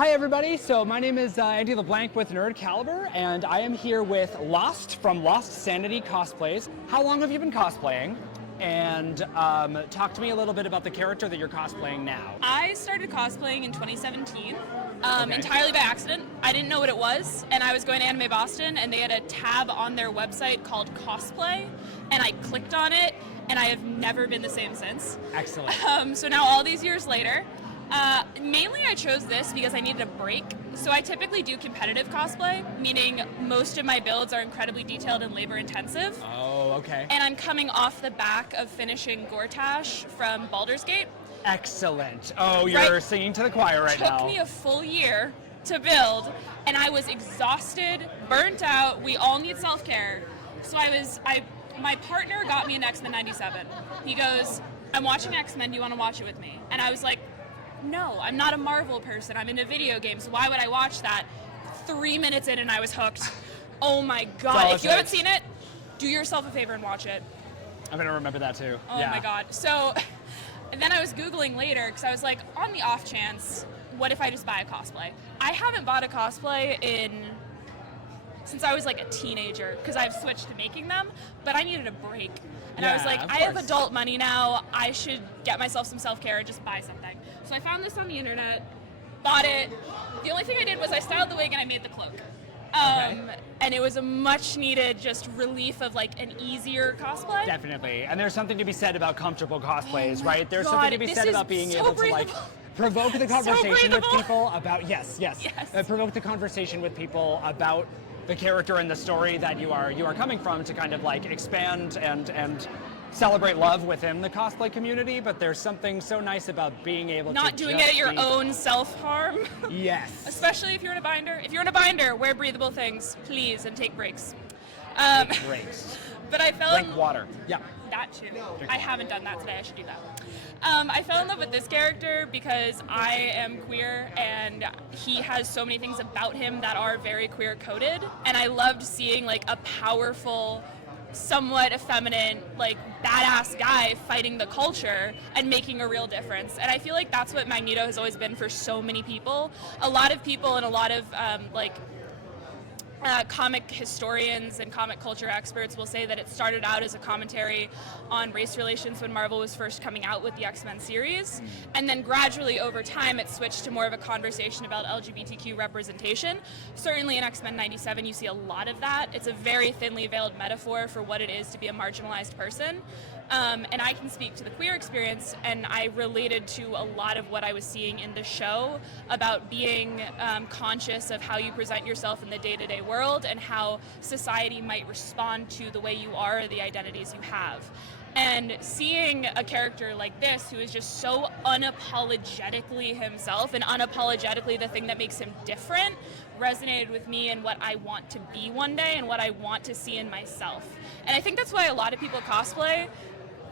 Hi everybody, so my name is Andy LeBlanc with Nerd Caliber, and I am here with Lost from Lost Sanity Cosplays. How long have you been cosplaying? And talk to me a little bit about the character that you're cosplaying now. I started cosplaying in 2017, entirely by accident. I didn't know what it was, and I was going to Anime Boston, and they had a tab on their website called Cosplay, and I clicked on it, and I have never been the same since. Excellent. So now all these years later, mainly I chose this because I needed a break. So I typically do competitive cosplay, meaning most of my builds are incredibly detailed and labor intensive. Oh, okay. And I'm coming off the back of finishing Gortash from Baldur's Gate. Excellent. Oh, you're singing to the choir right now. Took me a full year to build, and I was exhausted, burnt out. We all need self-care. So my partner got me an X-Men 97. He goes, I'm watching X-Men, do you want to watch it with me? And I was like, no, I'm not a Marvel person. I'm into video games. Why would I watch that? 3 minutes in and I was hooked. Oh my God. If you haven't seen it, do yourself a favor and watch it. I'm going to remember that too. Oh my God. So, and then I was Googling later because I was like, on the off chance, what if I just buy a cosplay? I haven't bought a cosplay since I was like a teenager because I've switched to making them, but I needed a break. And I was like, I have adult money now, I should get myself some self-care and just buy something. So I found this on the internet, bought it. The only thing I did was I styled the wig and I made the cloak. And it was a much needed just relief of like an easier cosplay. Definitely. And there's something to be said about comfortable cosplays, right? There's something to be said about being able to like provoke the conversation with people about, provoke the conversation with people about the character and the story that you are coming from to kind of like expand and celebrate love within the cosplay community, but there's something so nice about being able not to doing it at your own self-harm. Yes. Especially if you're in a binder. If you're in a binder, wear breathable things, please, and take breaks. Take breaks. But I fell Drink water. Yeah. That too. I haven't done that today. I should do that. I fell in love with this character because I am queer and he has so many things about him that are very queer coded, and I loved seeing like a powerful, somewhat effeminate, like badass guy fighting the culture and making a real difference. And I feel like that's what Magneto has always been for so many people. A lot of people and a lot of comic historians and comic culture experts will say that it started out as a commentary on race relations when Marvel was first coming out with the X-Men series, and then gradually over time it switched to more of a conversation about LGBTQ representation. Certainly in X-Men 97 you see a lot of that. It's a very thinly veiled metaphor for what it is to be a marginalized person. And I can speak to the queer experience, and I related to a lot of what I was seeing in the show about being conscious of how you present yourself in the day-to-day world and how society might respond to the way you are or the identities you have. And seeing a character like this who is just so unapologetically himself and unapologetically the thing that makes him different resonated with me and what I want to be one day and what I want to see in myself. And I think that's why a lot of people cosplay.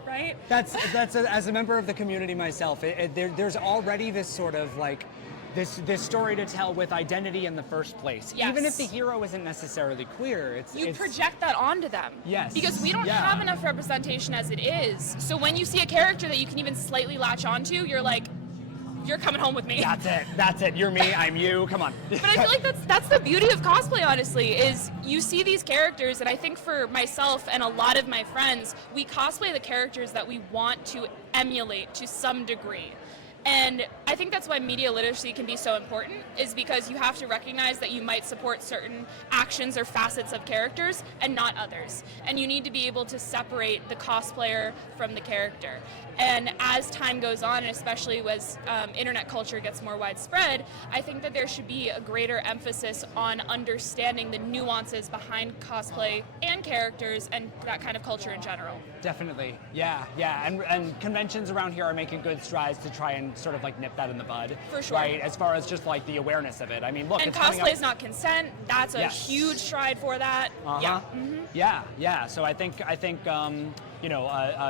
Right? That's as a member of the community myself, there's already this sort of like this story to tell with identity in the first place. Yes. Even if the hero isn't necessarily queer, you project that onto them. Yes. Because we don't have enough representation as it is. So when you see a character that you can even slightly latch onto, you're like, you're coming home with me. That's it. You're me, I'm you, come on. But I feel like that's the beauty of cosplay, honestly, is you see these characters, and I think for myself and a lot of my friends, we cosplay the characters that we want to emulate to some degree. And I think that's why media literacy can be so important, is because you have to recognize that you might support certain actions or facets of characters and not others. And you need to be able to separate the cosplayer from the character. And as time goes on, and especially as internet culture gets more widespread, I think that there should be a greater emphasis on understanding the nuances behind cosplay and characters and that kind of culture in general. Definitely, yeah. And conventions around here are making good strides to try and sort of like nip that in the bud. For sure. Right, as far as just like the awareness of it. I mean, look, and cosplay is not consent. That's a huge stride for that. Yeah. Mm-hmm. Yeah. So I think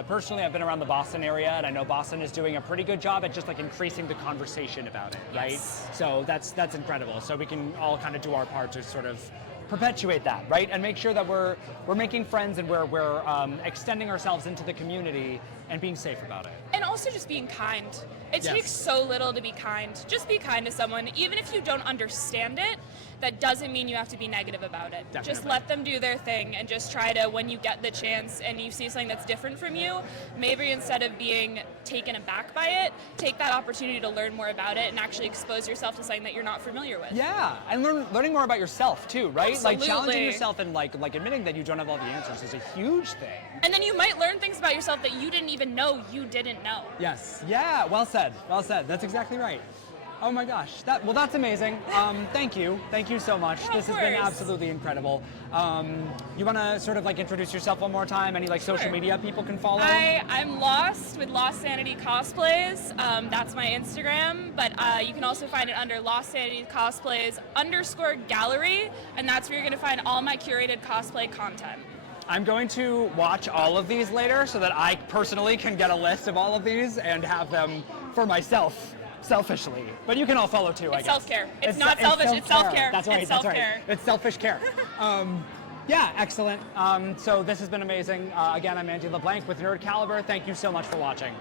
personally, I've been around the Boston area, and I know Boston is doing a pretty good job at just like increasing the conversation about it, right? Yes. So that's incredible. So we can all kind of do our part to sort of perpetuate that, right? And make sure that we're making friends and we're extending ourselves into the community and being safe about it. And also just being kind. It takes so little to be kind. Just be kind to someone, even if you don't understand it. That doesn't mean you have to be negative about it. Definitely. Just let them do their thing and just try to, when you get the chance and you see something that's different from you, maybe instead of being taken aback by it, take that opportunity to learn more about it and actually expose yourself to something that you're not familiar with. Yeah, and learning more about yourself too, right? Absolutely. Like challenging yourself and like admitting that you don't have all the answers is a huge thing. And then you might learn things about yourself that you didn't even know you didn't know. Yes. Yeah. Well said. Well said. That's exactly right. Oh my gosh. That's amazing. Thank you. Thank you so much. Yeah, this has been absolutely incredible. You want to sort of like introduce yourself one more time? Any like social media people can follow? I'm Lost with Lost Sanity Cosplays. That's my Instagram, but you can also find it under Lost Sanity Cosplays _gallery, and that's where you're going to find all my curated cosplay content. I'm going to watch all of these later so that I personally can get a list of all of these and have them for myself. Selfishly, but you can all follow too. I guess. Self-care. It's not selfish. It's self-care. That's right. It's That's self-care. right. It's selfish care. Yeah, excellent. So this has been amazing. Again, I'm Andy LeBlanc with Nerd Caliber. Thank you so much for watching.